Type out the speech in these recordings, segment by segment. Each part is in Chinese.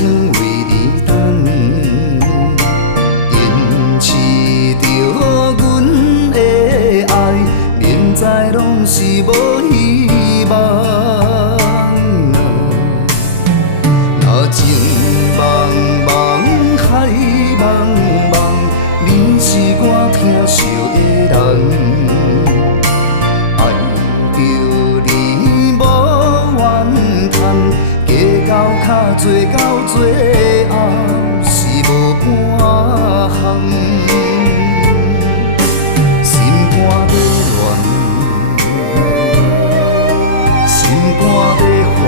生为你等，因饲着阮的爱，明知拢是无希望。若情茫茫，海茫茫，你是我疼惜的人。较做到最后是无半项，心肝在乱，心肝在烦，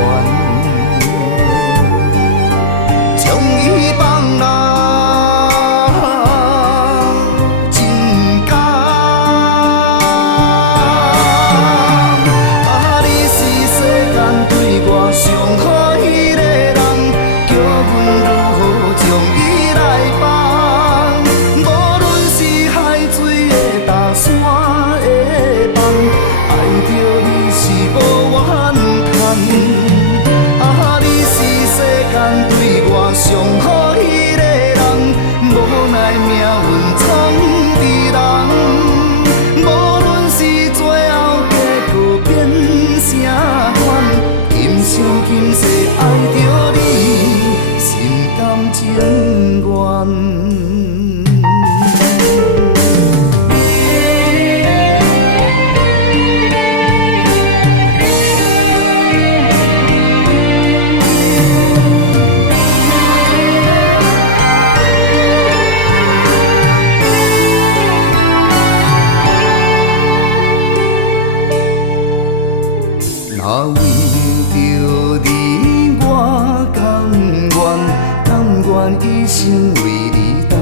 将伊放哪真甘。你是世间对我上好。上好迄个人，无奈命运闯伫人。无论是最后结果变啥款，今生今世爱着你，心甘情愿。若为着你，我甘愿一生为你等，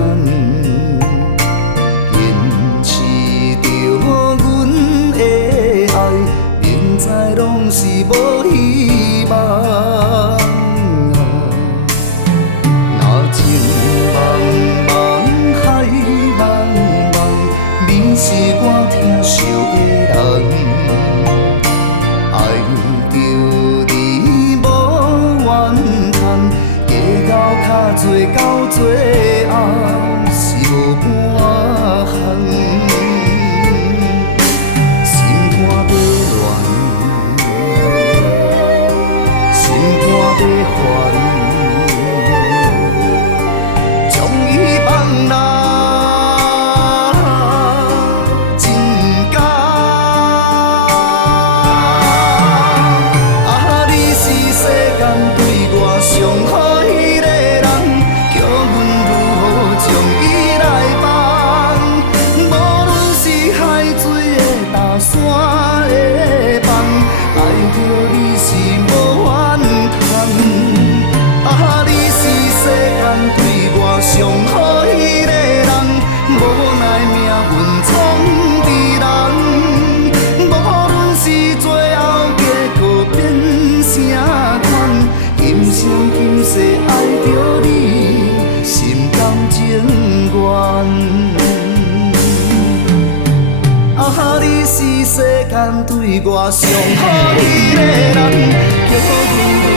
因饲着阮的爱，明知拢是无希望。若情茫茫，海茫茫，你是我疼惜的人。较做到最后是无半项，心肝在乱，心肝在烦，将伊放哪真甘。你是世间对我上好。山的梦，爱着你是无怨叹。你是世间对我上好迄个人，无奈命运闯伫人。无论是最后结果变啥款，今生今世爱着你，心甘情愿。你是世间对我上好迄个人，叫阮。